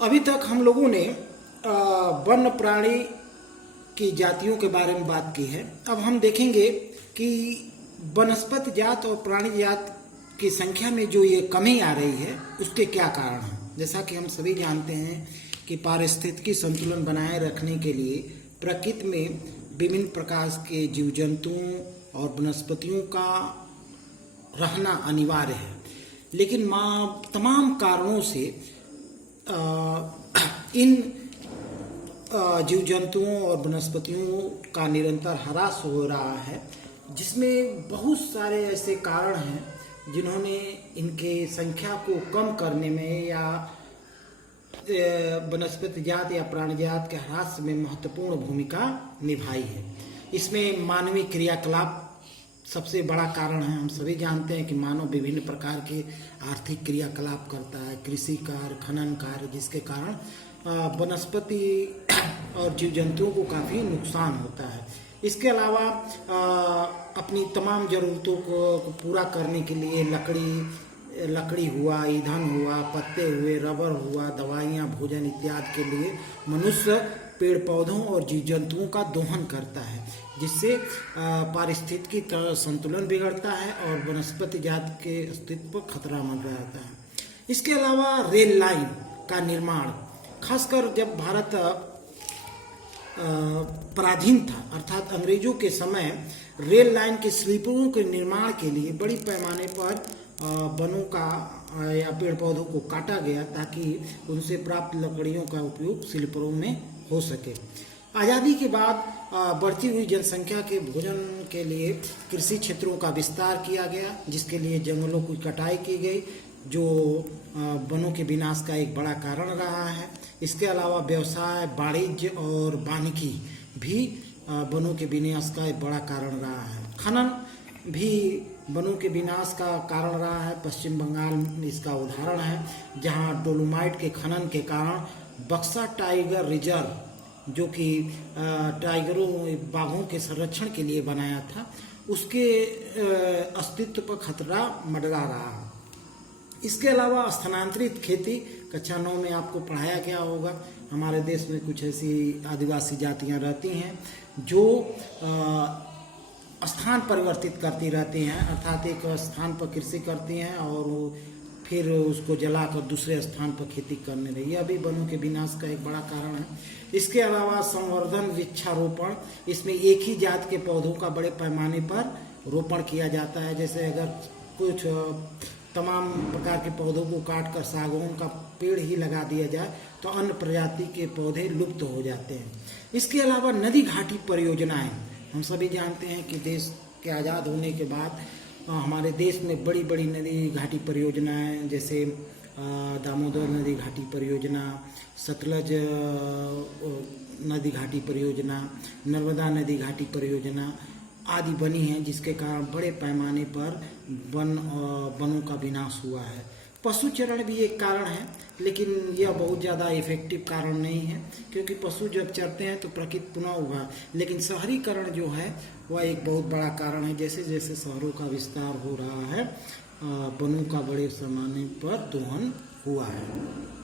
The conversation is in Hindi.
अभी तक हम लोगों ने वन्य प्राणी की जातियों के बारे में बात की है। अब हम देखेंगे कि वनस्पति जात और प्राणी जात की संख्या में जो ये कमी आ रही है उसके क्या कारण हैं। जैसा कि हम सभी जानते हैं कि पारिस्थितिकी संतुलन बनाए रखने के लिए प्रकृति में विभिन्न प्रकार के जीव जंतुओं और वनस्पतियों का रहना अनिवार्य है, लेकिन तमाम कारणों से इन जीव जंतुओं और वनस्पतियों का निरंतर ह्रास हो रहा है, जिसमें बहुत सारे ऐसे कारण हैं जिन्होंने इनके संख्या को कम करने में या वनस्पति जात या प्राणी जात के ह्रास में महत्वपूर्ण भूमिका निभाई है। इसमें मानवीय क्रियाकलाप सबसे बड़ा कारण है। हम सभी जानते हैं कि मानव विभिन्न प्रकार के आर्थिक क्रियाकलाप करता है, कृषि कार्य, खनन कार्य, जिसके कारण वनस्पति और जीव जंतुओं को काफ़ी नुकसान होता है। इसके अलावा अपनी तमाम ज़रूरतों को पूरा करने के लिए लकड़ी हुआ, ईंधन हुआ, पत्ते हुए, रबर हुआ, दवाइयाँ, भोजन इत्यादि के लिए मनुष्य पेड़ पौधों और जीव जंतुओं का दोहन करता है, जिससे पारिस्थितिकी संतुलन बिगड़ता है और वनस्पति जात के अस्तित्व पर खतरा मंडरा जाता है। इसके अलावा रेल लाइन का निर्माण, खासकर जब भारत पराधीन था, अर्थात अंग्रेजों के समय रेल लाइन के स्लीपरों के निर्माण के लिए बड़ी पैमाने पर वनों का या पेड़ पौधों को काटा गया ताकि उनसे प्राप्त लकड़ियों का उपयोग स्लीपरों में हो सके। आज़ादी के बाद बढ़ती हुई जनसंख्या के भोजन के लिए कृषि क्षेत्रों का विस्तार किया गया, जिसके लिए जंगलों की कटाई की गई, जो वनों के विनाश का एक बड़ा कारण रहा है। इसके अलावा व्यवसाय, वाणिज्य और वानिकी भी वनों के विनाश का एक बड़ा कारण रहा है। खनन भी वनों के विनाश का कारण रहा है। पश्चिम बंगाल इसका उदाहरण है, जहां डोलोमाइट के खनन के कारण बक्सा टाइगर रिजर्व, जो कि टाइगरों बाघों के संरक्षण के लिए बनाया था, उसके अस्तित्व पर खतरा मंडरा रहा है। इसके अलावा स्थानांतरित खेती, कक्षा 9 में आपको पढ़ाया गया होगा, हमारे देश में कुछ ऐसी आदिवासी जातियां रहती हैं जो स्थान परिवर्तित करती रहती हैं, अर्थात एक स्थान पर कृषि करती हैं और फिर उसको जलाकर दूसरे स्थान पर खेती करने लगी। यह भी वनों के विनाश का एक बड़ा कारण है। इसके अलावा संवर्धन, वृक्षारोपण, इसमें एक ही जात के पौधों का बड़े पैमाने पर रोपण किया जाता है। जैसे अगर कुछ तमाम प्रकार के पौधों को काट कर सागौन का पेड़ ही लगा दिया जाए तो अन्य प्रजाति के पौधे लुप्त हो जाते हैं। इसके अलावा नदी घाटी परियोजनाएं, हम सभी जानते हैं कि देश के आज़ाद होने के बाद हमारे देश में बड़ी बड़ी नदी घाटी परियोजनाएं, जैसे दामोदर नदी घाटी परियोजना, सतलज नदी घाटी परियोजना, नर्मदा नदी घाटी परियोजना आदि बनी हैं, जिसके कारण बड़े पैमाने पर वनों का विनाश हुआ है। पशु चरण भी एक कारण है, लेकिन यह बहुत ज़्यादा इफेक्टिव कारण नहीं है, क्योंकि पशु जब चरते हैं तो प्रकृति पुनः हुआ। लेकिन शहरीकरण जो है वह एक बहुत बड़ा कारण है। जैसे जैसे शहरों का विस्तार हो रहा है, वनों का बड़े पैमाने पर दोहन हुआ है।